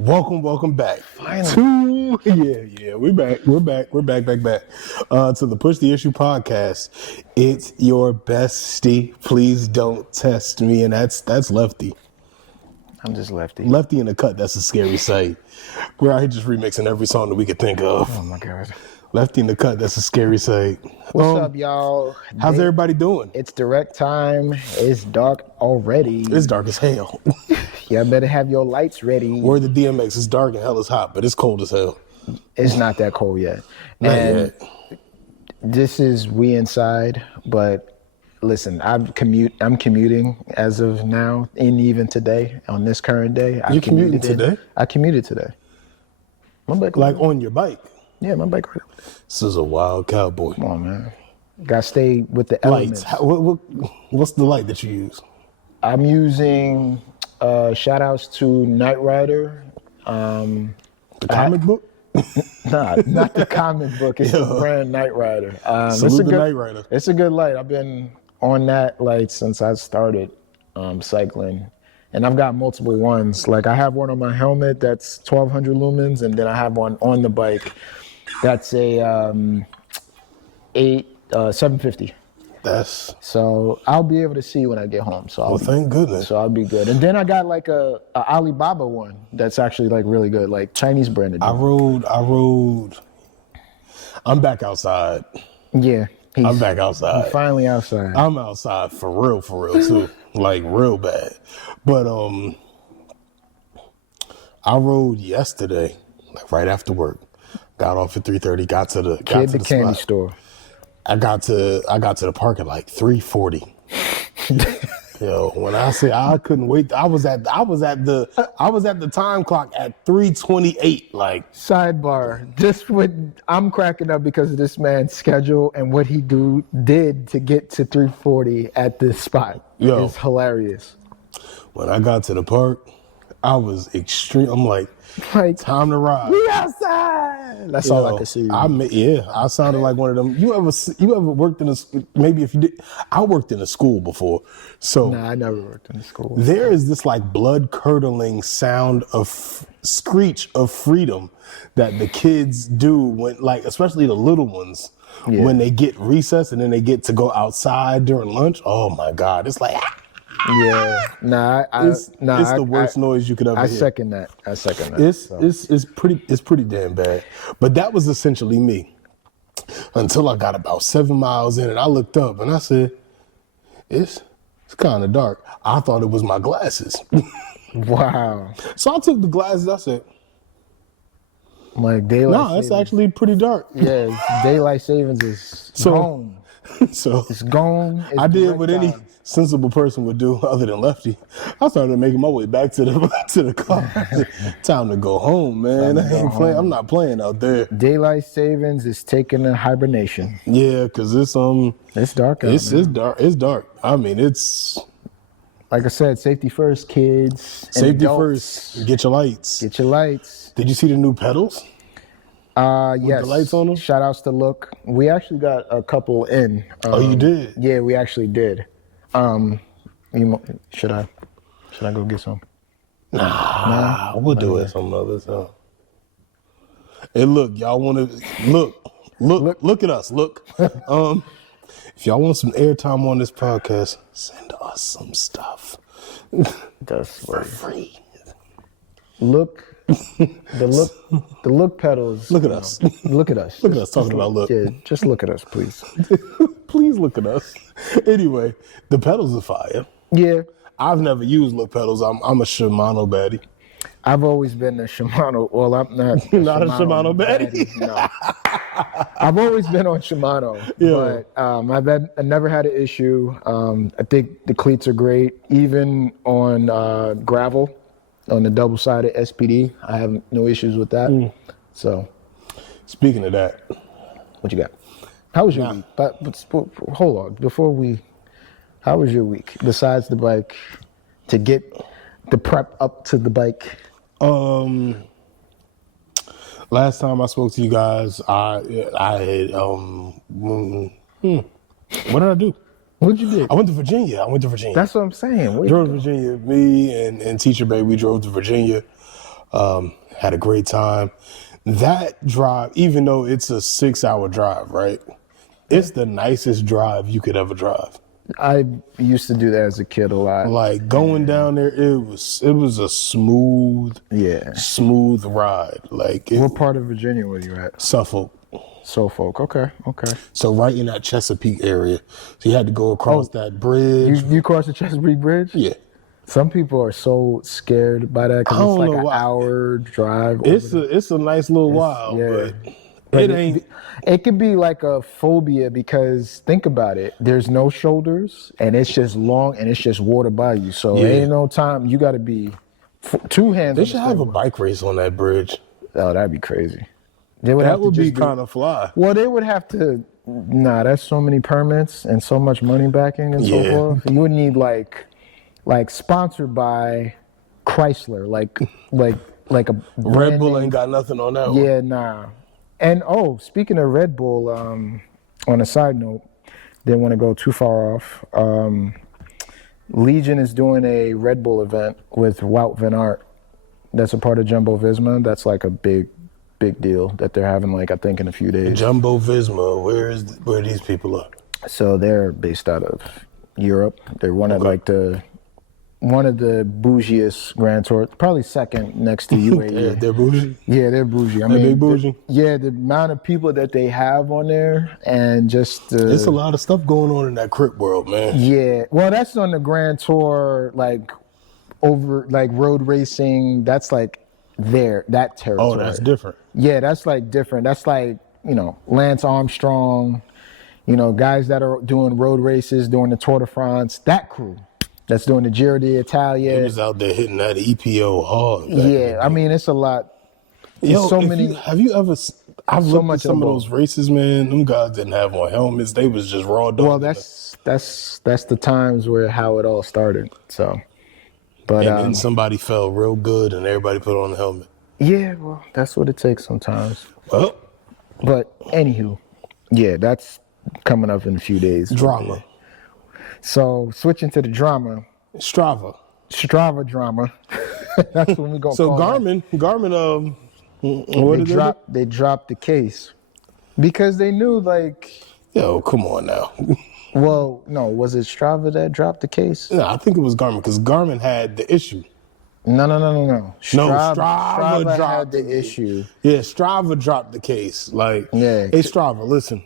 Welcome back. Finally. We're back. To the Push the Issue podcast. It's your bestie. Please don't test me, and that's Lefty. I'm just Lefty. Lefty in the cut. That's a scary sight. We're out here just remixing every song that we could think of. Oh my God. Lefty in the cut. That's a scary sight. What's up, y'all? How's everybody doing? It's direct time. It's dark already. It's dark as hell. Y'all better have your lights ready. Where the DMX is dark and hell is hot, but it's cold as hell. It's not that cold yet. Not And yet. this is we inside, but listen, I'm commuting as of now, and even today, on this current day. You commuting today? I commuted today. My bike. Like on your bike. Yeah, my bike. This is a wild cowboy. Come on, man. Got to stay with the Lights. elements. What's the light that you use? I'm using shout outs to Knight Rider. The comic book? Nah, not the comic book. It's the brand Knight Rider. Salute the Knight Rider. It's a good light. I've been on that light since I started cycling. And I've got multiple ones. Like I have one on my helmet that's 1200 lumens, and then I have one on the bike that's a 750. So I'll be able to see when I get home. So Thank goodness. So I'll be good. And then I got like a Alibaba one that's actually like really good, like Chinese branded. I rode. I'm back outside. Yeah. I'm back outside. He's finally outside. I'm outside for real too. Like real bad. But I rode yesterday, like right after work. Got off at 3:30, got to the candy spot. store. I got to the park at like 3:40. Yo, when I say I couldn't wait, I was at the time clock at 3:28. Like sidebar, I'm cracking up because of this man's schedule and what he did to get to 3:40 at this spot. Yo. It's hilarious. When I got to the park, I was extreme. I'm like time to ride. We outside. That's all I could see. I sounded like one of them. You ever worked in a, maybe if you did, I worked in a school before. So Nah, I never worked in a school. There is this like blood curdling sound of screech of freedom that the kids do when, like, especially the little ones, when they get recess and then they get to go outside during lunch. Oh my God. It's like, Yeah, it's the worst noise you could ever hear. I second that. It's pretty damn bad. But that was essentially me until I got about 7 miles in and I looked up and I said, it's kind of dark. I thought it was my glasses. Wow. So I took the glasses. I said, like daylight. no, it's actually pretty dark. Yeah, daylight savings is gone. So It's gone. I did what any sensible person would do other than Lefty. I started making my way back to the car. Time to go home, man. I'm not playing out there. Daylight savings is taking a hibernation. Yeah, cause it's dark out, it's dark. It's dark. I mean, it's like I said, safety first, kids. And safety adults. first. Get your lights. Get your lights. Did you see the new pedals? Yes. The lights on them? Shout outs to Look. We actually got a couple in. Oh, you did? Yeah, we actually did. Should I go get some? Nah, we'll do it some other time. Hey, look, y'all want to look at us. Look, if y'all want some airtime on this podcast, send us some stuff. That's for free. The look pedals. Look at us. Look at us. Look at us talking about look. Yeah, just look at us, please. Please look at us. Anyway, the pedals are fire. Yeah. I've never used look pedals. I'm a Shimano baddie. I've always been a Shimano. Well, I'm not. Not a Shimano baddie. No. I've always been on Shimano, but I never had an issue. I think the cleats are great, even on gravel, on the double-sided SPD. I have no issues with that. So, speaking of that, what you got? How was your week? But hold on, how was your week besides the bike? To get the prep up to the bike. Last time I spoke to you guys, I had what did I do? What'd you do? I went to Virginia. That's what I'm saying. Drove to Virginia. Me and Teacher Bay, we drove to Virginia. Had a great time. That drive, even though it's a 6-hour drive, right? It's the nicest drive you could ever drive. I used to do that as a kid a lot. Like going down there, it was a smooth ride. Like what part of Virginia were you at? Suffolk. Suffolk. Okay. So right in that Chesapeake area. So you had to go across that bridge. You crossed the Chesapeake Bridge? Yeah. Some people are so scared by that because it's like an hour drive. It's a nice little while, but it ain't. It could be like a phobia because think about it. There's no shoulders and it's just long and it's just water by you. So ain't no time. You got to be two hands. They should have a bike race on that bridge. Oh, that'd be crazy. That would be kind of fly. Well, they would have to. Nah, that's so many permits and so much money backing and so forth. You would need like sponsored by Chrysler, like a Red Bull ain't got nothing on that one. Yeah, nah. And speaking of Red Bull, on a side note, didn't want to go too far off. Legion is doing a Red Bull event with Wout van Aert. That's a part of Jumbo Visma. That's like a big deal that they're having, like I think in a few days. Jumbo Visma, where these people are? So they're based out of Europe. They're one of the bougiest Grand Tours, probably second next to UAE. They're bougie? Yeah, they're bougie. They bougie? The amount of people that they have on there and just... There's a lot of stuff going on in that crip world, man. Yeah. Well, that's on the Grand Tour, like, over, like, road racing. That's, like, that territory. Oh, that's different. Yeah, that's, like, different. That's, like, Lance Armstrong, guys that are doing road races, doing the Tour de France, that crew. That's doing the Giro d'Italia. He was out there hitting that EPO hard. Yeah, I mean, it's a lot. So many. Have you ever? I've so looked much at some of those races, man. Them guys didn't have on helmets. They was just raw dog. Well, that's the times where how it all started. So, but and then somebody fell real good, and everybody put on the helmet. Yeah, well, that's what it takes sometimes. Well, but anywho, yeah, that's coming up in a few days. Drama. So switching to the drama. Strava drama. That's what we gonna so call Garmin, it. Garmin, they dropped the case because they knew like. Yo, come on now. Well, no, was it Strava that dropped the case? No, I think it was Garmin because Garmin had the issue. No. Strava dropped had the issue. Yeah, Strava dropped the case. Like, yeah. Hey, Strava, listen,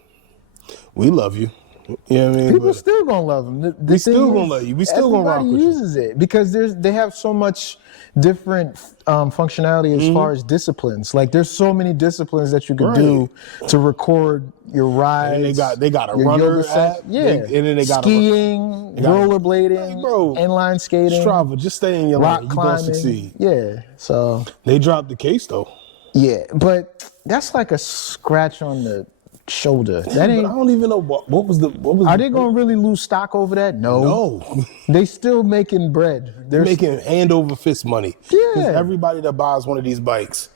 we love you. You know what I mean? People still gonna love them. We still gonna love you. We still gonna rock with you. Everybody uses it because they have so much different functionality as far as disciplines. Like there's so many disciplines that you could do to record your rides. And they got a runner app. Yeah. And then they got skiing, rollerblading, inline skating. Strava, just stay in your lane. You're gonna succeed. Yeah. So they dropped the case though. Yeah, but that's like a scratch on the shoulder. That ain't. But I don't even know what was. Are they gonna really lose stock over that? No. They still making bread. They're making hand over fist money. Yeah. Everybody that buys one of these bikes,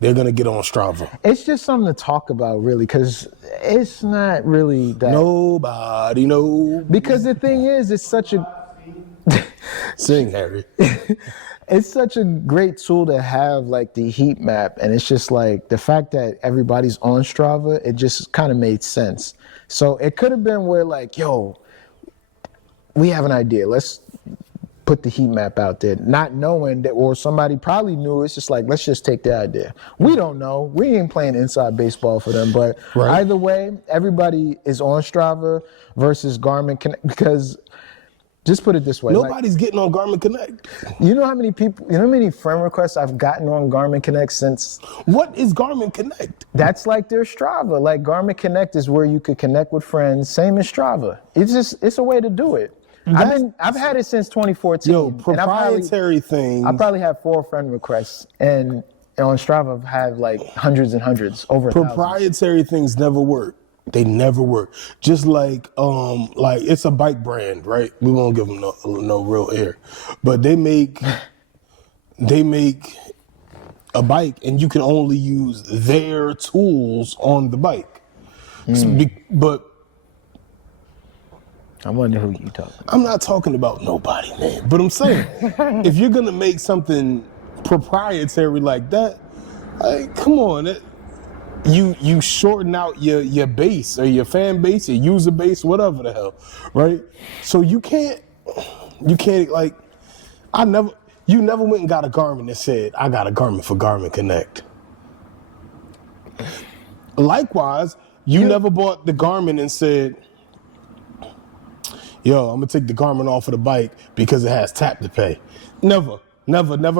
they're gonna get on Strava. It's just something to talk about, really, because it's not really that. Nobody knows. Because the thing is, it's such a. Sing, Harry. It's such a great tool to have, like the heat map, and it's just like the fact that everybody's on Strava, it just kind of made sense. So it could have been where like, yo, we have an idea. Let's put the heat map out there, not knowing that, or somebody probably knew. It's just like, let's just take the idea. We don't know. We ain't playing inside baseball for them, but either way, everybody is on Strava versus Garmin Connect because. Just put it this way. Nobody's getting on Garmin Connect. You know how many people, how many friend requests I've gotten on Garmin Connect since? What is Garmin Connect? That's like their Strava. Like Garmin Connect is where you could connect with friends, same as Strava. It's a way to do it. I've had it since 2014. Yo, proprietary thing. I probably have 4 friend requests, and on Strava I've had like hundreds and hundreds, over proprietary things never work. They never work. Just like it's a bike brand, right? We won't give them no real air, but they make a bike, and you can only use their tools on the bike. But I wonder who you talking about. I'm not talking about nobody, man. But I'm saying, if you're gonna make something proprietary like that, like, come on. You shorten out your base or your fan base, your user base, whatever the hell, right? So you can't like, you never went and got a Garmin that said, I got a Garmin for Garmin Connect. Likewise, you never bought the Garmin and said, yo, I'm gonna take the Garmin off of the bike because it has tap to pay. Never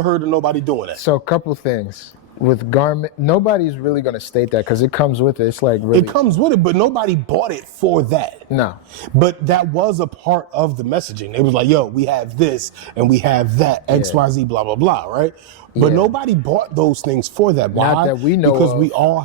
heard of nobody doing that. So a couple things. With Garmin, nobody's really going to state that because it comes with it. It's like really. It comes with it, but nobody bought it for that. No. But that was a part of the messaging. It was like, yo, we have this and we have that, XYZ, blah, blah, blah, right? But nobody bought those things for that. Why? Not that we know because of. we all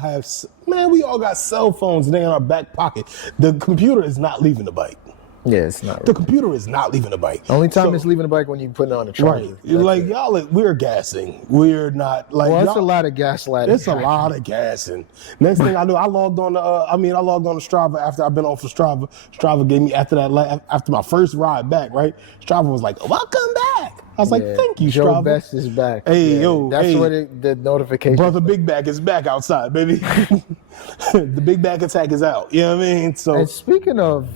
got cell phones and they're in our back pocket. The computer is not leaving the bike. Yeah, it's not. The computer is not leaving the bike. Only time it's leaving the bike when you put it on the charger. Right. Like, y'all, we're gassing. We're not, like, well, it's a lot of gaslighting. It's a lot of gassing. Next thing I knew, I logged on to Strava after I've been on for Strava. Strava gave me, after my first ride back, right? Strava was like, welcome back. I was like, thank you, Joe Strava. Best is back. Hey, yo. That's what the notification. Brother Big Back is back outside, baby. The Big Back attack is out. You know what I mean? So. And speaking of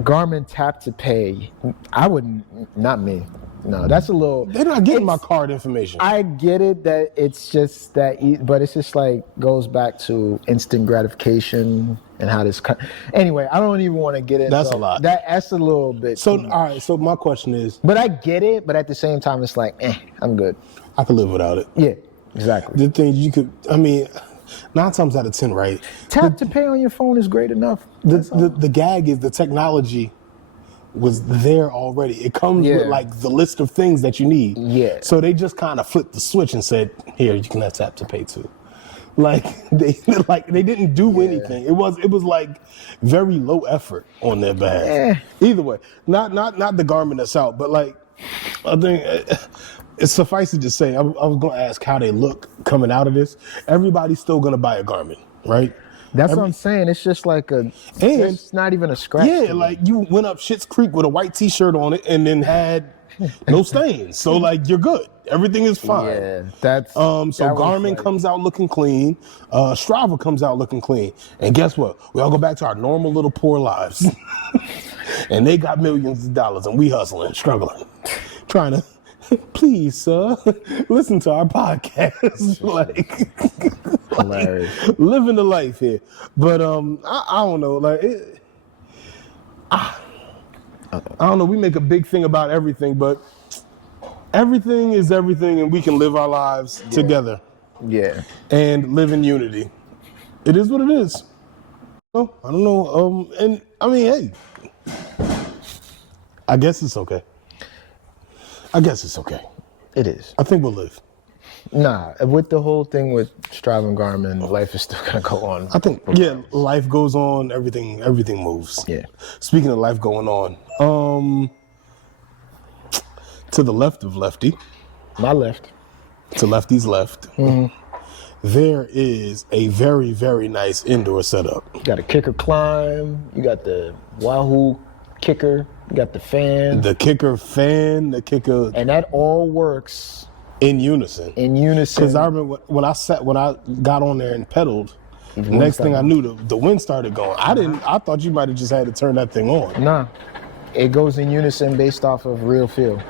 Garmin tap to pay, I wouldn't, not me. No, that's a little. They're not getting my card information. I get it that it's just that, but it's just like goes back to instant gratification and how this. Anyway, I don't even want to get into That's a lot. That's a little bit. So, all right. So my question is. But I get it. But at the same time, it's like, I'm good. I could live without it. Yeah, exactly. The thing you could, 9 times out of 10, right? Tap to pay on your phone is great enough. The gag is the technology was there already. It comes with like the list of things that you need. Yeah. So they just kind of flipped the switch and said, here, you can have tap to pay too. Like they didn't do anything. It was like very low effort on their behalf. Either way, not the Garmin that's out, but like I think it's suffices to say, I was going to ask how they look coming out of this. Everybody's still going to buy a Garmin, right? That's what I'm saying. It's just like it's not even a scratch. Yeah, like you went up Schitt's Creek with a white T-shirt on it and then had no stains. So like you're good. Everything is fine. Yeah, that's. So Garmin comes out looking clean. Strava comes out looking clean. And guess what? We all go back to our normal little poor lives. And they got millions of dollars and we hustling, struggling, trying to. Please, sir, listen to our podcast. Like, Hilarious. Living the life here. But I don't know. Like, I don't know. We make a big thing about everything, but everything is everything, and we can live our lives together. Yeah. And live in unity. It is what it is. I don't know. And I mean, hey, I guess it's okay. It is. I think we'll live. Nah, with the whole thing with Strava and Garmin, life is still gonna go on. I think, life goes on. Everything moves. Yeah. Speaking of life going on, to the left of Lefty, My left. to Lefty's left, there is a very, very nice indoor setup. You got a kicker climb. You got the Wahoo kicker. You got the fan. The kicker fan, the kicker And that all works in unison. Because I remember when I got on there and pedaled, next thing I knew, the wind started going. I thought you might have just had to turn that thing on. Nah, it goes in unison based off of real feel.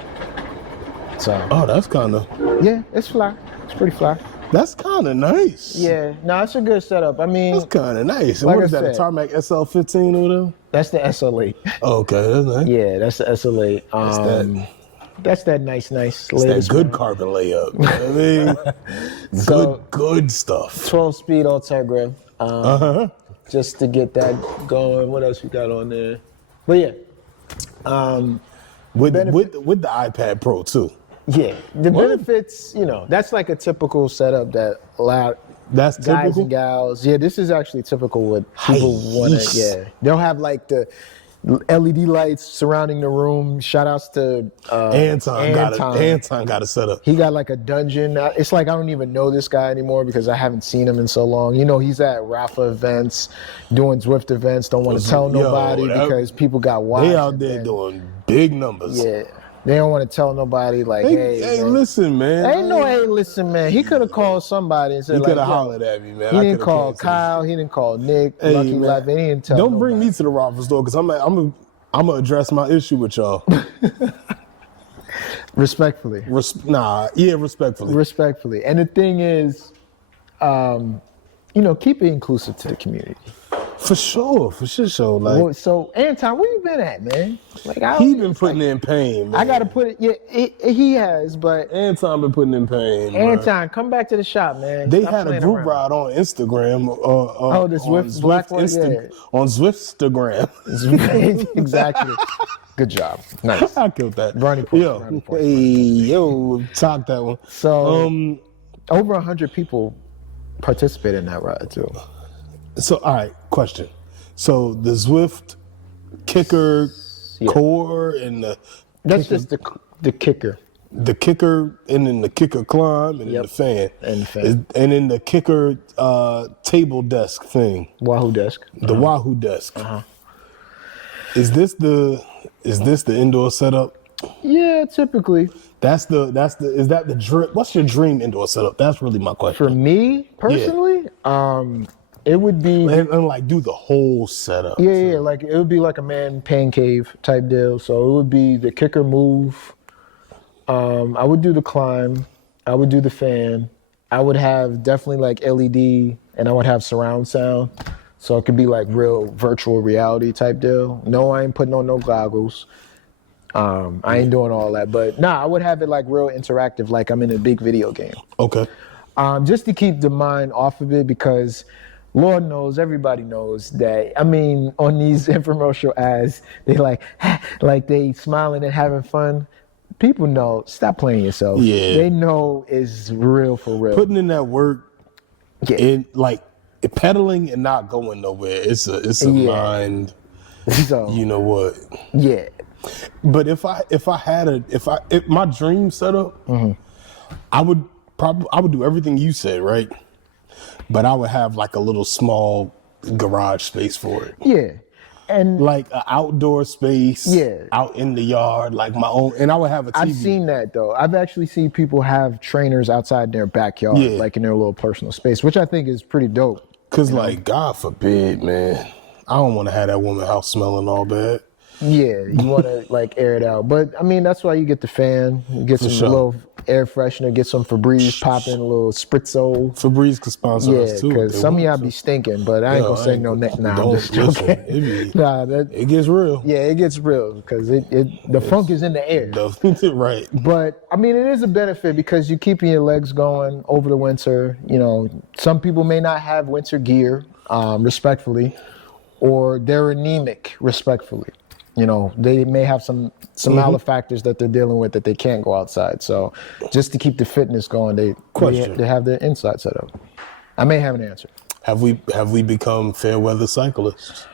So. Oh, that's kind of. Yeah, it's fly. It's pretty fly. That's kind of nice. Yeah, no, it's a good setup. I mean, That's kind of nice. And Like what I is that, a said. Tarmac SL15 or whatever? that's the SL8. Oh, okay, that's nice. Yeah, that's the SL8. That's that nice It's latest that good one. carbon layup. You know what I mean? So- good stuff. 12-speed Ultegra. Just to get that going. What else we got on there? But yeah. With the iPad Pro too. Yeah, the benefits, that's like a typical setup that a lot That's guys typical. and gals. Yeah, this is actually typical what people want to. Nice. Yeah, they'll have like the LED lights surrounding the room. Shout outs to Anton got a setup. He got like a dungeon. It's like I don't even know this guy anymore because I haven't seen him in so long. He's at Rafa events, doing Zwift events. Don't want to tell nobody because people got wild. They out there doing big numbers. Yeah. They don't want to tell nobody like, hey, man. Listen, man. Ain't no, hey, listen, man. He could have called somebody and said, He like, could have hollered at me, man. He didn't call Kyle. He didn't call Nick. Hey, Lucky man, 11. He didn't tell Don't nobody. bring me to the Raffle store because I'm gonna address my issue with y'all. Respectfully. Respectfully. Respectfully. And the thing is, keep it inclusive to the community. For sure. Like, so, Anton, where you been at, man? Like, he been putting in pain, man. I got to put it, yeah, he has, but. Anton been putting in pain, Anton, come back to the shop, man. They had a group ride on Instagram. The Zwift Black one? On Zwiftstagram. Exactly. Good job. Nice. I killed that. Brownie points. Talk that one. So, over 100 people participated in that ride, too. So, all right, question. So, the Zwift kicker core and the... That's just the kicker. The kicker, and then the kicker climb, and then the fan. And the fan. And then the kicker table desk thing. Wahoo desk. The Wahoo desk. Is this the indoor setup? Yeah, typically. Is that the dream? What's your dream indoor setup? That's really my question. For me, personally, it would be... And like do the whole setup. Yeah, like it would be like a man pain cave type deal. So it would be the kicker move. I would do the climb. I would do the fan. I would have definitely like LED, and I would have surround sound. So it could be like real virtual reality type deal. No, I ain't putting on no goggles. I ain't doing all that. But I would have it like real interactive, like I'm in a big video game. Okay. Just to keep the mind off of it, because Lord knows, everybody knows that, I mean, on these infomercial ads, they like they smiling and having fun. People know, stop playing yourself. Yeah. They know it's real for real. Putting in that work, like pedaling and not going nowhere. It's a mind. So, you know what? Yeah. But if my dream setup, I would do everything you said, right? But I would have like a little small garage space for it. Yeah. And like an outdoor space, out in the yard, like my own, and I would have a TV. I've seen that though. I've actually seen people have trainers outside their backyard, like in their little personal space, which I think is pretty dope. Cause like, God forbid, man, I don't want to have that woman's house smelling all bad. Yeah, you want to like air it out, but I mean that's why you get the fan, you get some little air freshener, get some Febreze popping, a little spritzo. Febreze could sponsor us too. Yeah, because some of y'all be stinking, but I ain't gonna say no neck. Nah, I'm just joking. It gets real. Yeah, it gets real because the funk is in the air. Right. But I mean, it is a benefit because you're keeping your legs going over the winter. You know, some people may not have winter gear, respectfully, or they're anemic, respectfully. You know, they may have some other factors that they're dealing with that they can't go outside. So just to keep the fitness going, they have their inside set up. I may have an answer. Have we become fair weather cyclists?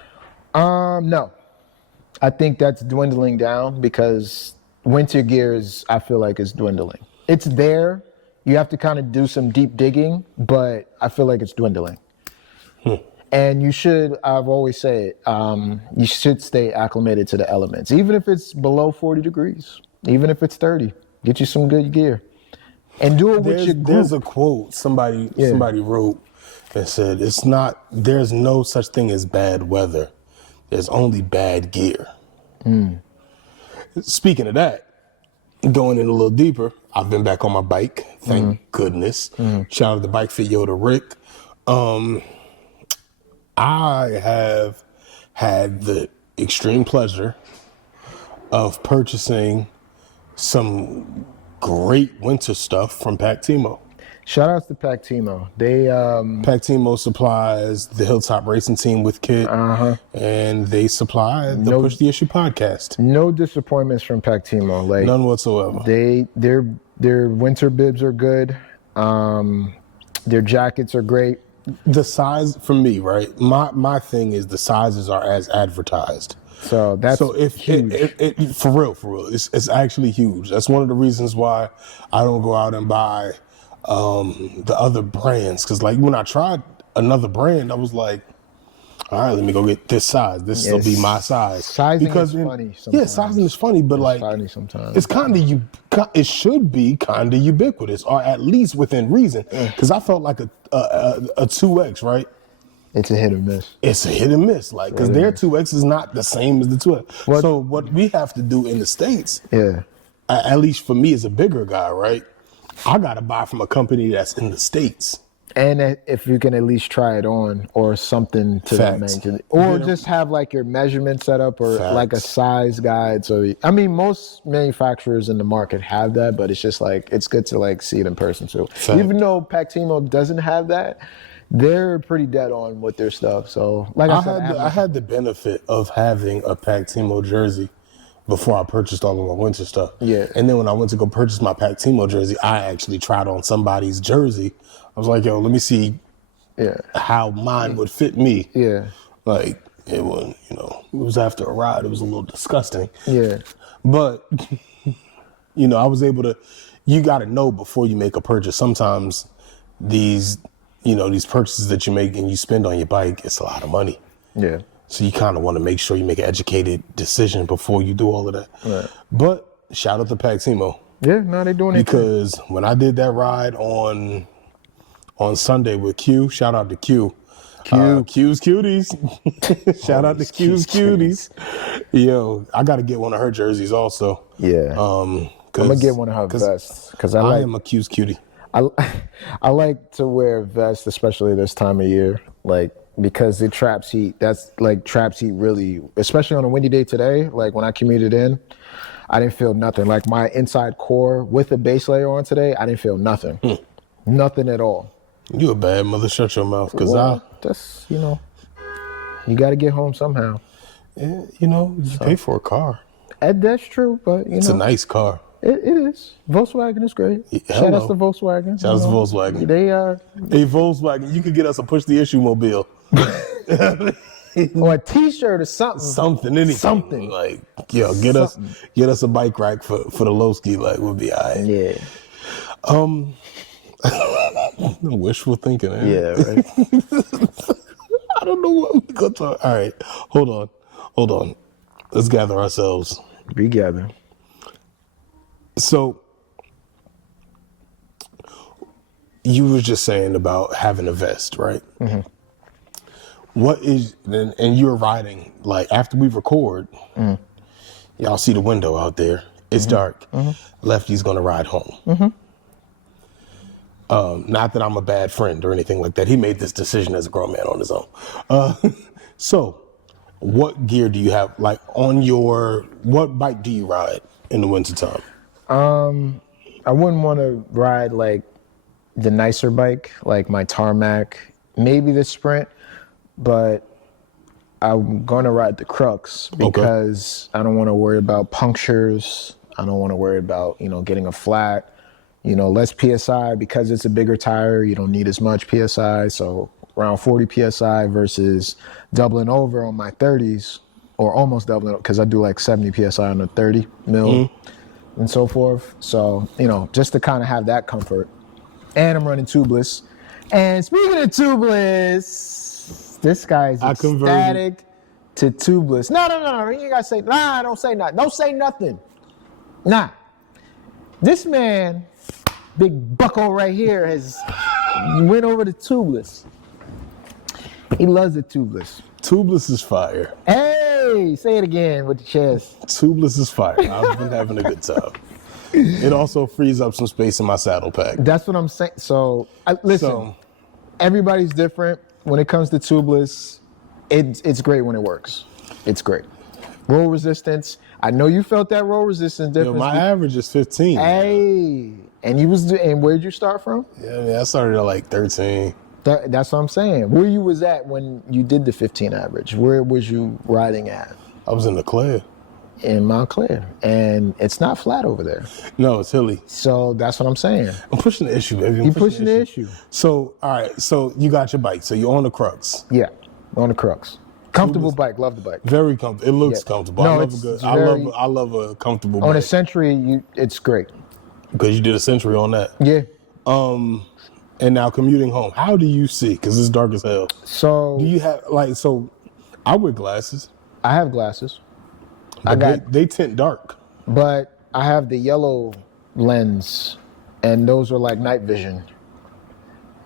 No. I think that's dwindling down because winter gear I feel like is dwindling. It's there. You have to kind of do some deep digging, but I feel like it's dwindling. And you should, I've always said, you should stay acclimated to the elements. Even if it's below 40 degrees, even if it's 30, get you some good gear. And do it with your group. There's a quote somebody wrote that said, there's no such thing as bad weather. There's only bad gear. Speaking of that, going in a little deeper, I've been back on my bike, thank goodness. Shout out to Bike Fit Yoda Rick. I have had the extreme pleasure of purchasing some great winter stuff from Pactimo. Shout outs to Pactimo. Pactimo supplies the Hilltop Racing Team with kit, and they supply the Push the Issue podcast. No disappointments from Pactimo. Like none whatsoever. Their winter bibs are good. Their jackets are great. The size for me, right? My thing is the sizes are as advertised. So that's huge. For real, it's actually huge. That's one of the reasons why I don't go out and buy the other brands. Because like when I tried another brand, I was like, all right, let me go get this size. This will be my size. Sizing is funny sometimes. Yeah, sizing is funny, but like funny sometimes. it's kind of it should be kind of ubiquitous, or at least within reason. Because I felt like a 2X, right? It's a hit or miss. It's a hit and miss, like, because their 2X is not the same as the 2X. So what we have to do in the States, at least for me as a bigger guy, right? I got to buy from a company that's in the States. And if you can at least try it on or something to that magnitude. Or just have like your measurement set up or like a size guide. So, I mean, most manufacturers in the market have that, but it's just like, it's good to like see it in person too. Even though Pactimo doesn't have that, they're pretty dead on with their stuff. So, like I had the benefit of having a Pactimo jersey before I purchased all of my winter stuff. Yeah. And then when I went to go purchase my Pactimo jersey, I actually tried on somebody's jersey. I was like, yo, let me see how mine would fit me. Yeah. Like, it was, it was after a ride. It was a little disgusting. Yeah. But, I was able to, you got to know before you make a purchase. Sometimes these purchases that you make and you spend on your bike, it's a lot of money. Yeah. So you kind of want to make sure you make an educated decision before you do all of that. Right. But shout out to Pactimo. Yeah, no, they're doing it. Because when I did that ride on Sunday with Q, shout out to Q. Q's Cuties. Shout out to Q's Cuties. Yo, I got to get one of her jerseys also. Yeah. I'm going to get one of her vests. Because I am a Q's Cutie. I like to wear vests, especially this time of year, like because it traps heat. That's like traps heat really, especially on a windy day today. Like when I commuted in, I didn't feel nothing. Like my inside core with the base layer on today, I didn't feel nothing. Nothing at all. You a bad mother. Shut your mouth. Because that's, you got to get home somehow. Yeah, you pay for a car. That's true, but it's a nice car. It is. Volkswagen is great. Shout out to Volkswagen. Shout out to Volkswagen. They are. Hey, Volkswagen, you could get us a Push the Issue mobile. Or a T-shirt or something. Something, anything. Something. Like, yo, get us a bike rack for the low ski, like, we'll be all right. Yeah. Wishful thinking, eh? Yeah, right. I don't know what we're going to talk. All right, hold on. Let's gather ourselves. Be gathered. So, you were just saying about having a vest, right? Mm-hmm. What is, and you're riding, like after we record, y'all see the window out there. It's dark. Lefty's gonna ride home. Not that I'm a bad friend or anything like that. He made this decision as a grown man on his own. So, what gear do you have, like what bike do you ride in the wintertime? I wouldn't want to ride like the nicer bike, like my Tarmac, maybe the Sprint, but I'm going to ride the Crux because I don't want to worry about punctures. I don't want to worry about, getting a flat, less PSI because it's a bigger tire. You don't need as much PSI. So around 40 PSI versus doubling over on my 30s or almost doubling because I do like 70 PSI on the 30 mil. And so forth. So, just to kind of have that comfort. And I'm running tubeless. And speaking of tubeless, this guy is ecstatic to tubeless. No. You gotta say, don't say nothing. Don't say nothing. Nah. This man, big bucko right here, has went over to tubeless. He loves the tubeless. Tubeless is fire. Hey, say it again with the chest. Tubeless is fire. I've been having a good time. It also frees up some space in my saddle pack. That's what I'm saying. So, listen, everybody's different. When it comes to tubeless, it's great when it works. It's great. Roll resistance. I know you felt that roll resistance difference. My average is 15. Hey, and where'd you start from? Yeah, I started at like 13. That's what I'm saying. Where you was at when you did the 15 average? Where was you riding at? I was in Leclerc. In Montclair. And it's not flat over there. No, it's hilly. So that's what I'm saying. I'm pushing the issue, baby. You're pushing the issue. So, all right. So you got your bike. So you're on the Crux. Yeah, on the Crux. Comfortable bike. Love the bike. Very comfortable. It looks comfortable. No, I love a comfortable bike. On a Century, it's great. Because you did a Century on that. Yeah. And now commuting home, how do you see? Because it's dark as hell. So do you have I wear glasses. I have glasses, But they tint dark. but I have the yellow lens, and those are like night vision.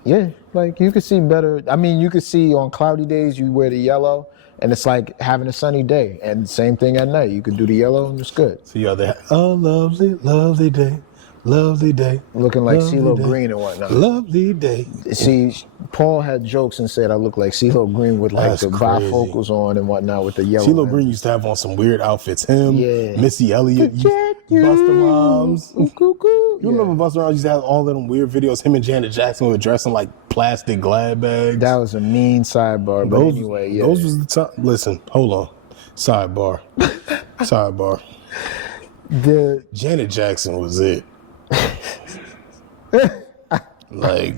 Yeah, like you can see better. I mean, you can see on cloudy days you wear the yellow, and it's like having a sunny day. And same thing at night. You can do the yellow, and it's good. So you either have a lovely, lovely day, lovely day. Looking like lovely CeeLo day, Green and whatnot. Lovely day. See, Paul had jokes and said I look like CeeLo Green with like That's the crazy. bifocals on and whatnot with the yellow. CeeLo lens. Green used to have on some weird outfits. Him, Yeah. Missy Elliott, Busta Rhymes. You Yeah. remember Busta Rhymes used to have all of them weird videos? Him and Janet Jackson were dressing like plastic glad bags. That was a mean sidebar, but anyway, yeah. Those was the time. Listen, hold on. Sidebar. Sidebar. The Janet Jackson was it. Like,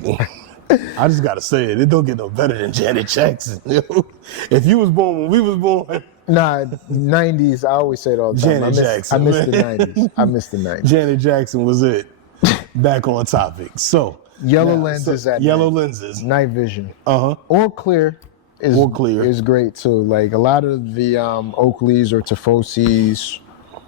I just gotta say it. It don't get no better than Janet Jackson. If you was born when we was born, 90s. I always say it all the time. Janet Jackson, I miss the man. 90s. I miss the 90s. Janet Jackson was it. Back on topic. So Yellow lenses at yellow night. lenses. Night vision. Uh huh. Or clear is Or clear. is great too. Like a lot of the Oakleys or Tifosis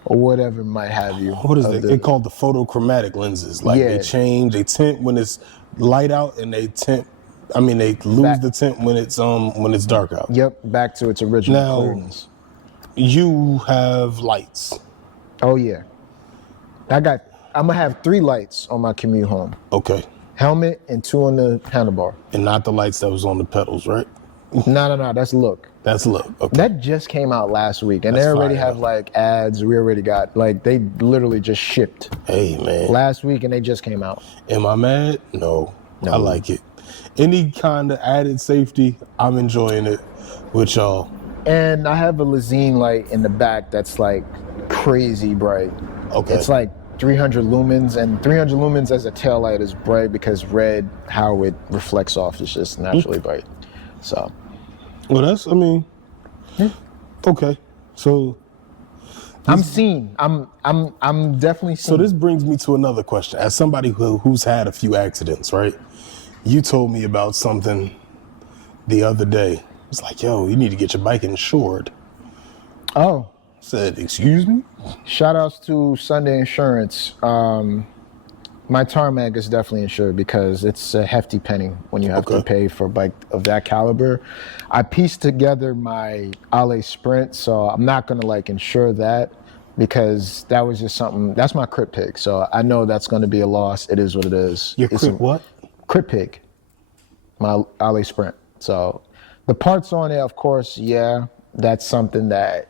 or whatever might have you. What is of it? the- They called the photochromatic lenses. Like Yeah. they change, they tint when it's light out, and they tint. I mean, they lose Back- the tint when it's dark out. Yep, back to its original Now- clearness. You have lights. Oh yeah. I'm gonna have 3 lights on my commute home. Okay. Helmet and 2 on the handlebar. And not the lights that was on the pedals, right? No, that's look. That's look. Okay. That just came out last week, and That's they already fire. have like ads. We already got like they literally just shipped Hey man. last week, and they just came out. Am I mad? No. No. I like it. Any kind of added safety, I'm enjoying it with y'all. And I have a Lazine light in the back that's like crazy bright. Okay. It's like 300 lumens, and 300 lumens as a tail light is bright because red, how it reflects off, is just naturally bright. So Well, okay. So I'm seen. I'm definitely seen. So this brings me to another question. As somebody who's had a few accidents, right? You told me about something the other day. It's like, yo, you need to get your bike insured. Oh, I said, excuse me? shout outs to Sunday Insurance. My tarmac is definitely insured because it's a hefty penny when you have to Okay. pay for a bike of that caliber. I pieced together my Ale Sprint, so I'm not gonna like insure that because that was just something. That's my crit pick, so I know that's gonna be a loss. It is what it is. Your It's crit a what? Crit pick, my Ale Sprint. So the parts on it, of course, yeah, that's something that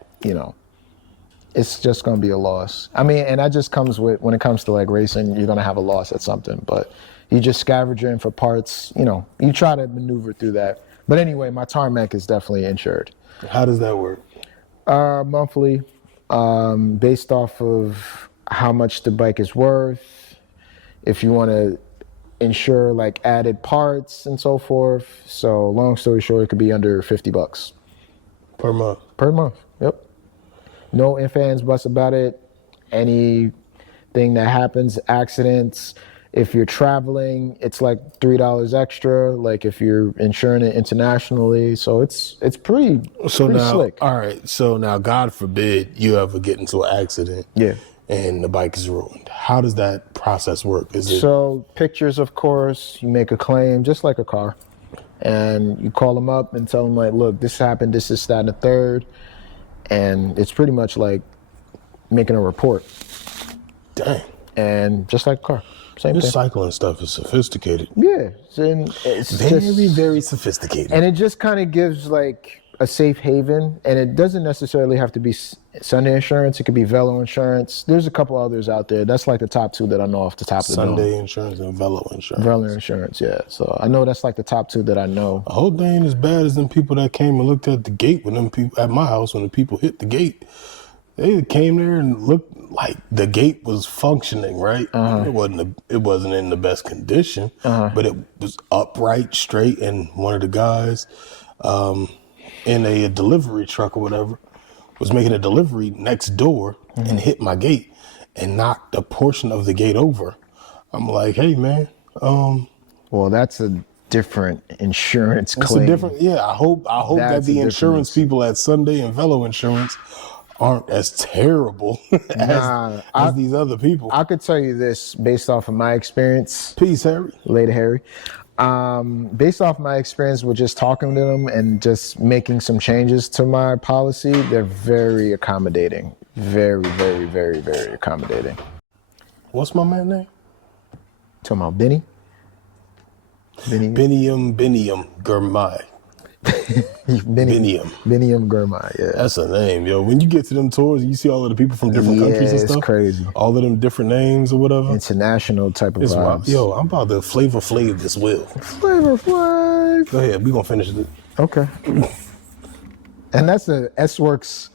it's just going to be a loss. I mean, and that just comes with, when it comes to like racing, you're going to have a loss at something, but you just scavenging for parts, you try to maneuver through that. But anyway, my tarmac is definitely insured. How does that work? Monthly, based off of how much the bike is worth, if you want to insure like added parts and so forth. So long story short, it could be under $50 Per month. per month. Yep. No ifs, ands, buts about it. Anything that happens, accidents. If you're traveling, it's like $3 extra. Like if you're insuring it internationally, so it's pretty now, slick. all right. So now, God forbid you ever get into an accident. Yeah. And the bike is ruined. How does that process work? Is it So pictures, of course, you make a claim just like a car, and you call them up and tell them like, look, this happened, this is that and the third, and it's pretty much like making a report, dang? and just like a car, same This thing. cycling stuff is sophisticated. Yeah, and it's Very, just, very sophisticated. and it just kind of gives like a safe haven, and it doesn't necessarily have to be Sunday Insurance. It could be Velo Insurance. There's a couple others out there. That's like the top 2 that I know off the top of the dome. Sunday insurance and Velo insurance. Velo Insurance, yeah. So I know that's like the top 2 that I know. I hope they ain't as bad as them people that came and looked at the gate when them people at my house when the people hit the gate. They came there and looked like the gate was functioning, right? It wasn't in the best condition, but it was upright, straight, and one of the guys in a delivery truck or whatever was making a delivery next door and hit my gate and knocked a portion of the gate over. I'm like, hey man, Well, that's a different insurance It's claim. a different. Yeah, I hope that That's the a insurance difference. people at Sunday and Velo Insurance aren't as terrible as these other people. I could tell you this based off of my experience, Peace, Harry. later, Harry. Based off my experience with just talking to them and just making some changes to my policy, they're very accommodating. Very, very, very, very accommodating. What's my man's name? Talking about Benny? Beniam Gurmai. Beniam. Beniam Gurmai, yeah. That's a name, yo. When you get to them tours, you see all of the people from different countries and it's stuff. crazy. All of them different names or whatever. International type of It's wild. vibes. Yo, I'm about to Flavor Flav this will. Flavor Flav. Go ahead, we gonna finish it. Okay. And that's a S-Works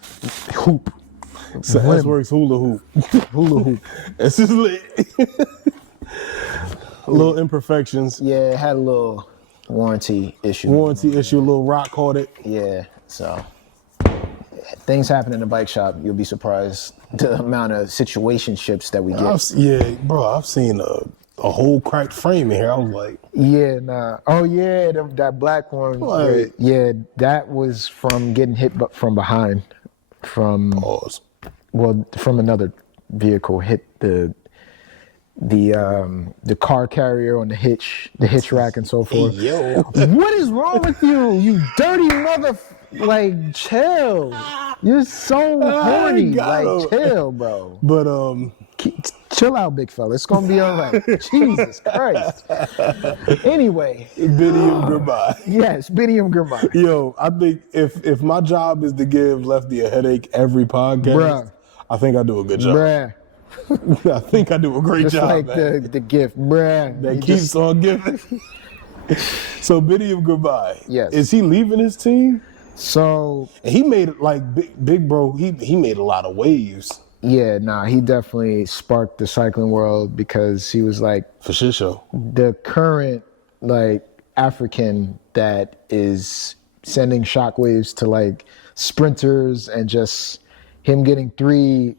hoop. So S-Works hula hoop. Hula hoop. It's just lit. Little imperfections. Yeah, it had a little warranty issue. Warranty issue, a little rock caught it. Yeah, so things happen in the bike shop. You'll be surprised the amount of situationships that we get. I've seen a whole cracked frame in here. I was like, Yeah, nah. Oh yeah, that black one. Like- Yeah, that was from getting hit from behind. From pause. from another vehicle hit the car carrier on the hitch rack and so forth. Yo. What is wrong with you? You dirty mother! Like, chill. You're so horny. got Like, him. chill, bro. But Chill out, big fella. It's gonna be all right. Jesus Christ. Anyway, Beniam Goodbye. yes, Beniam Gurmai. Yo, I think if my job is to give Lefty a headache every podcast, Bruh. I think I do a good job. Bruh. I think I do a great Just job. like man. the gift, bruh. that You keeps just- on giving. So Beniam Goodbye. Yes. Is he leaving his team? So And he made it like big bro. He made a lot of waves yeah, nah, he definitely sparked the cycling world because he was like for shit show. the current like African that is sending shockwaves to like sprinters, and just him getting 3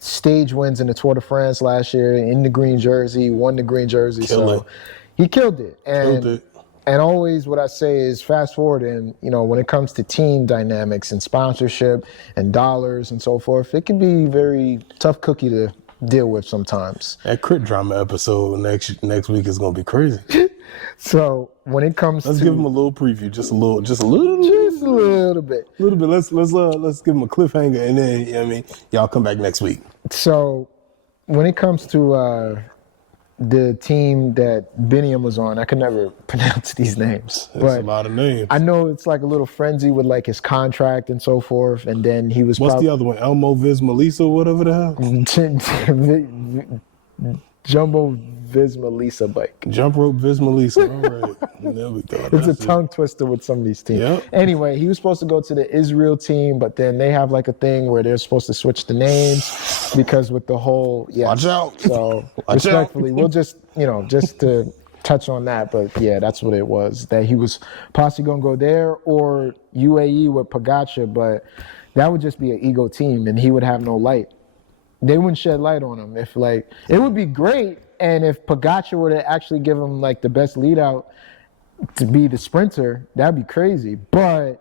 stage wins in the Tour de France last year in the green jersey, won the green jersey. Kill it. He killed it. And Killed it. and always what I say is fast forward, and when it comes to team dynamics and sponsorship and dollars and so forth, it can be very tough cookie to deal with sometimes. That crit drama episode next week is gonna be crazy. So when it comes Let's to give him a little preview, just a little, just a little bit. little bit. Let's give him a cliffhanger, and then I mean, y'all come back next week. So when it comes to the team that Beniam was on, I can never pronounce these names. That's a lot of names. I know it's like a little frenzy with like his contract and so forth, and then he was What's the other one? Elmo Vismalisa, whatever the hell. Jumbo Visma Lisa bike. Jump rope Vismalisa. All right, there we go. It's That's a tongue twister with some of these teams. Yep. Anyway, he was supposed to go to the Israel team, but then they have like a thing where they're supposed to switch the names because with the whole Watch out. So Watch respectfully, out. we'll just just to touch on that, but yeah, that's what it was. That he was possibly gonna go there or UAE with Pogacar, but that would just be an ego team, and he would have no light. They wouldn't shed light on him if it would be great. And if Pogacar were to actually give him like the best lead out to be the sprinter, that'd be crazy. But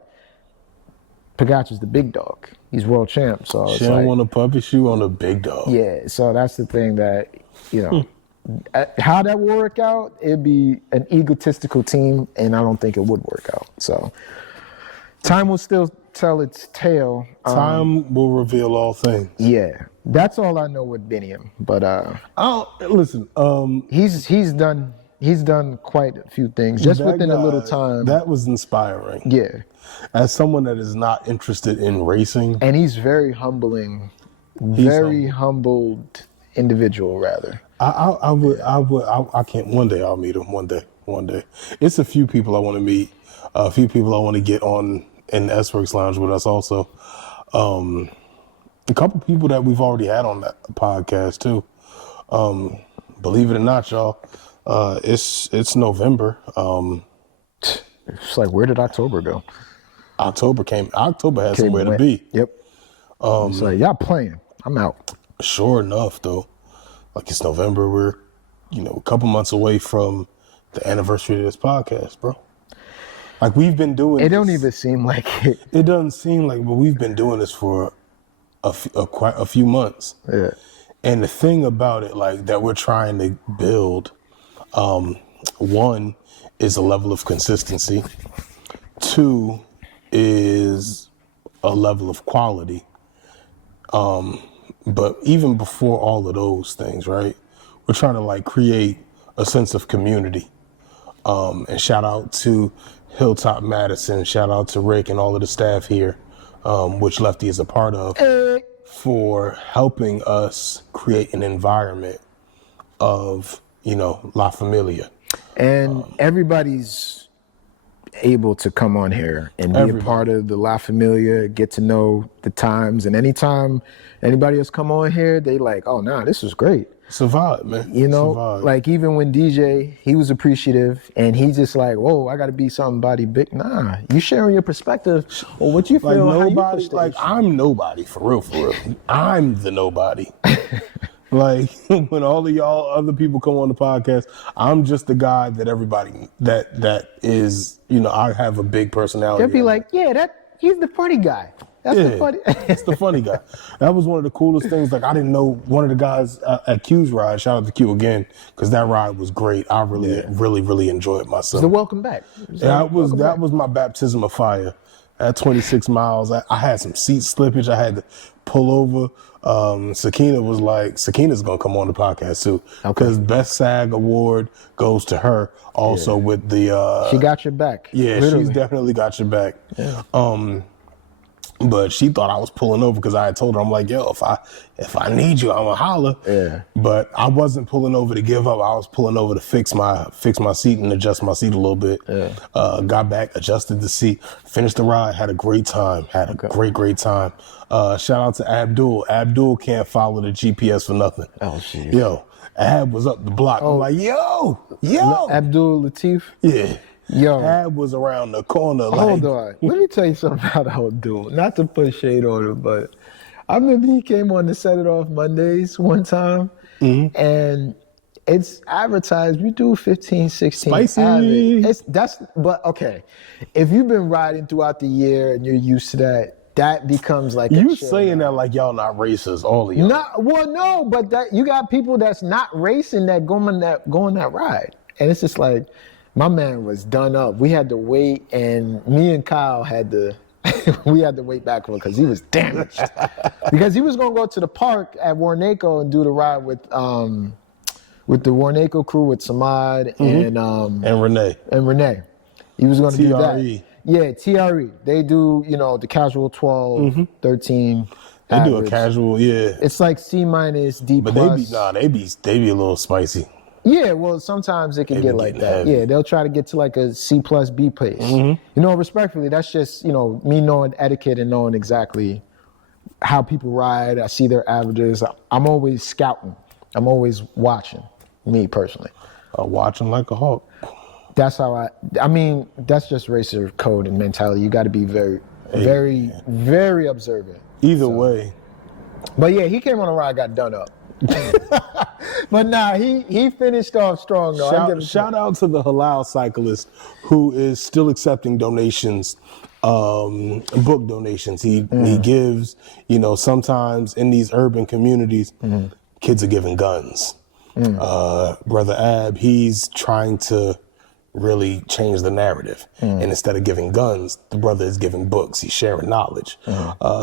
Pogacar's the big dog. He's world champ. So it's She don't like, want a puppy shoe on a big dog. yeah. So that's the thing that, how that will work out, it'd be an egotistical team, and I don't think it would work out. So time will still tell its tale. Time will reveal all things. Yeah. That's all I know with Beniam. But Listen. he's done quite a few things just that within a little guy, time. That was inspiring. Yeah. As someone that is not interested in racing, And he's very humbling, very humbled individual, rather. I can't. One day I'll meet him. One day. It's a few people I want to meet. A few people I want to get on in the S-Works Lounge with us also. A couple people that we've already had on that podcast too. Believe it or not, y'all, it's November. It's like, where did October go? October has somewhere to be. Yep. It's like, y'all playing. I'm out. Sure enough, though, like it's November, we're a couple months away from the anniversary of this podcast, bro. Like, we've been doing It don't even seem like it. It doesn't seem like, but we've been doing this for quite a few months. Yeah. And the thing about it, like, that we're trying to build, one is a level of consistency. Two is a level of quality. But even before all of those things, right, we're trying to like create a sense of community. And shout out to Hilltop Madison, shout out to Rick and all of the staff here, which Lefty is a part of, for helping us create an environment of, La Familia. And everybody's able to come on here and be a part of the La Familia, get to know the times. And anytime anybody else come on here, they like, oh, nah, this was great. It's a vibe, man. Like even when DJ, he was appreciative and he just like, whoa, I got to be somebody big. Nah, you sharing your perspective or what you feel. Like nobody, like I'm nobody, for real. I'm the nobody. Like when all of y'all other people come on the podcast, I'm just the guy that everybody that is, I have a big personality. They'll be like, yeah, he's the funny guy. That's the funny guy. That was one of the coolest things. Like I didn't know one of the guys at Q's ride. Shout out to Q again, because that ride was great. I really enjoyed myself. So welcome back. That was my baptism of fire. At 26 miles, I had some seat slippage. I had to pull over. Sakina's gonna come on the podcast too, because Best SAG award goes to her. Also with the she got your back. Yeah, literally. She's definitely got your back. Yeah. But she thought I was pulling over because I had told her, I'm like, yo, if I need you, I'm gonna holler. Yeah. But I wasn't pulling over to give up. I was pulling over to fix my seat and adjust my seat a little bit. Yeah. Got back, adjusted the seat, finished the ride, had a great time. Great time. Shout out to Abdul. Abdul can't follow the GPS for nothing. Oh shit. Yo, Ab was up the block. I'm like, yo. Abdul Latif. Yeah. Yo, Ab was around the corner. Hold on. Let me tell you something about Abdul. Not to put shade on him, but I remember he came on to Set It Off Mondays one time, and it's advertised. We do 15, 16. Spicy. But okay, if you've been riding throughout the year and you're used to that becomes like you saying that like y'all not racist, all of y'all. No, but that you got people that's not racing that go on that ride, and it's just like. My man was done up. We had to wait, and me and Kyle had to wait back for him because he was damaged. Because he was gonna go to the park at Warnaco and do the ride with the Warnaco crew with Samad and Renee. And Renee. He was gonna do that. Yeah, TRE. They do, the casual 12, 13. They average. do a casual, yeah. It's like C-, D+. But they be a little spicy. Yeah, well, sometimes it can get like that. Heavy. Yeah, they'll try to get to like a C+, B pace. Respectfully, that's just, me knowing etiquette and knowing exactly how people ride. I see their averages. I'm always scouting. I'm always watching, me personally. Watching like a hawk. That's how that's just racer code and mentality. You got to be very, very, very observant. Either way. But yeah, he came on a ride, got done up. But nah, he finished off strong though. Shout out to the halal cyclist who is still accepting donations, book donations. He gives, sometimes in these urban communities, kids are giving guns. Brother Ab, he's trying to really change the narrative. And instead of giving guns, the brother is giving books. He's sharing knowledge.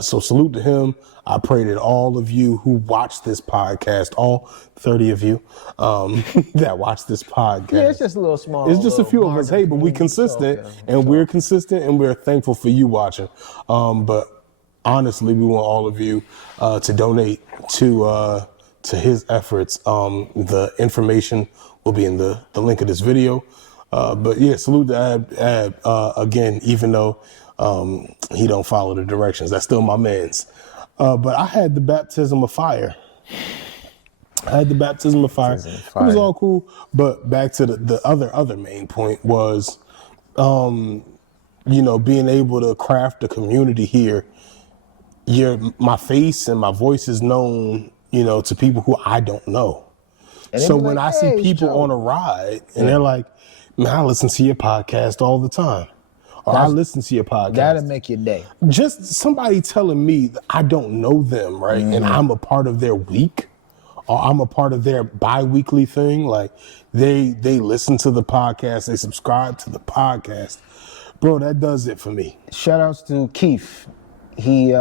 So salute to him. I pray that all of you who watch this podcast, all 30 of you that watch this podcast. Yeah, it's just a little small. It's just a few of us. Hey, but we're consistent we're consistent and we're thankful for you watching. But honestly, we want all of you to donate to his efforts. The information will be in the link of this video. But yeah, salute to Ab again, even though he don't follow the directions. That's still my man's. But I had the baptism of fire. It was all cool. But back to the other main point was, being able to craft a community here. My face and my voice is known, to people who I don't know. And they So be when like, I see "Hey, it's people Joe." on a ride and they're like, man, I listen to your podcast all the time. Or I listen to your podcast. That'll make your day. Just somebody telling me that I don't know them, right? And I'm a part of their week, or I'm a part of their bi-weekly thing. Like they listen to the podcast, they subscribe to the podcast. Bro, that does it for me. Shout outs to Keith. He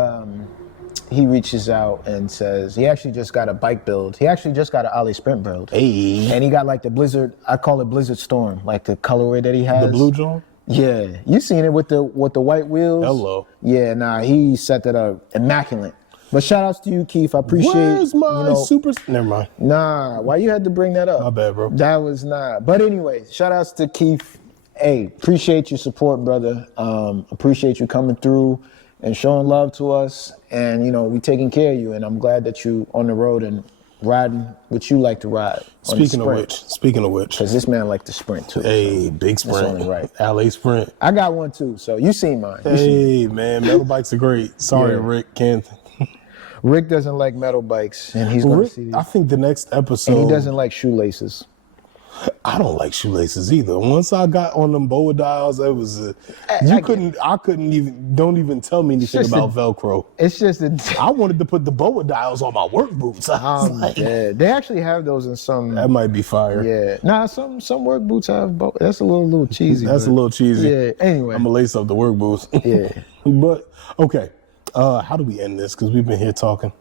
reaches out and says he actually just got a bike build. He actually just got an Ollie Sprint build. Hey. And he got like the Blizzard, I call it Blizzard Storm, like the colorway that he has. The blue John? Yeah. You seen it with the white wheels? Hello. Yeah, nah, he set that up immaculate. But shout outs to you, Keith. I appreciate Where's my super? Never mind. Nah, why you had to bring that up? My bad, bro. That was not. But anyway, shout outs to Keith. Hey, appreciate your support, brother. Appreciate you coming through and showing love to us. And, we taking care of you. And I'm glad that you on the road and riding what you like to ride. Speaking of which. Because this man like to sprint too. Hey, big sprint. That's only right. LA Sprint. I got one too, so you seen mine. Hey, man, metal bikes are great. Sorry, Yeah. Rick, can't. Rick doesn't like metal bikes, and he's going to Rick, see these. I think the next episode. And he doesn't like shoelaces. I don't like shoelaces either. Once I got on them boa dials, it was I couldn't even. Don't even tell me anything just about Velcro. It's just I wanted to put the boa dials on my work boots. I was like, they actually have those in some. that might be fire. Yeah, nah, some work boots have. That's a little cheesy. That's a little cheesy. Yeah. Anyway, I'm gonna lace up the work boots. Yeah. But okay, how do we end this? Because we've been here talking,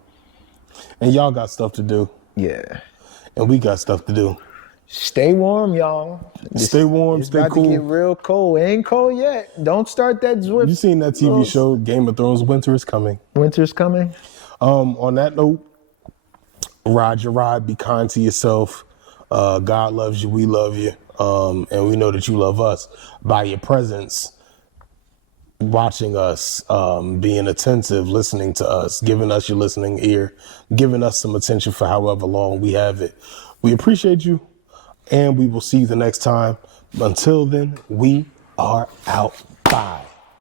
and y'all got stuff to do, yeah. and we got stuff to do. Stay warm, y'all. Stay warm, It's stay about cool. to get real cold. It ain't cold yet. Don't start that Zwift. You seen that TV show, Game of Thrones? Winter is coming. Winter's coming. On that note, ride your ride. Be kind to yourself. God loves you. We love you. And we know that you love us. By your presence, watching us, being attentive, listening to us, giving us your listening ear, giving us some attention for however long we have it. We appreciate you, and we will see you the next time. Until then, we are out. Bye.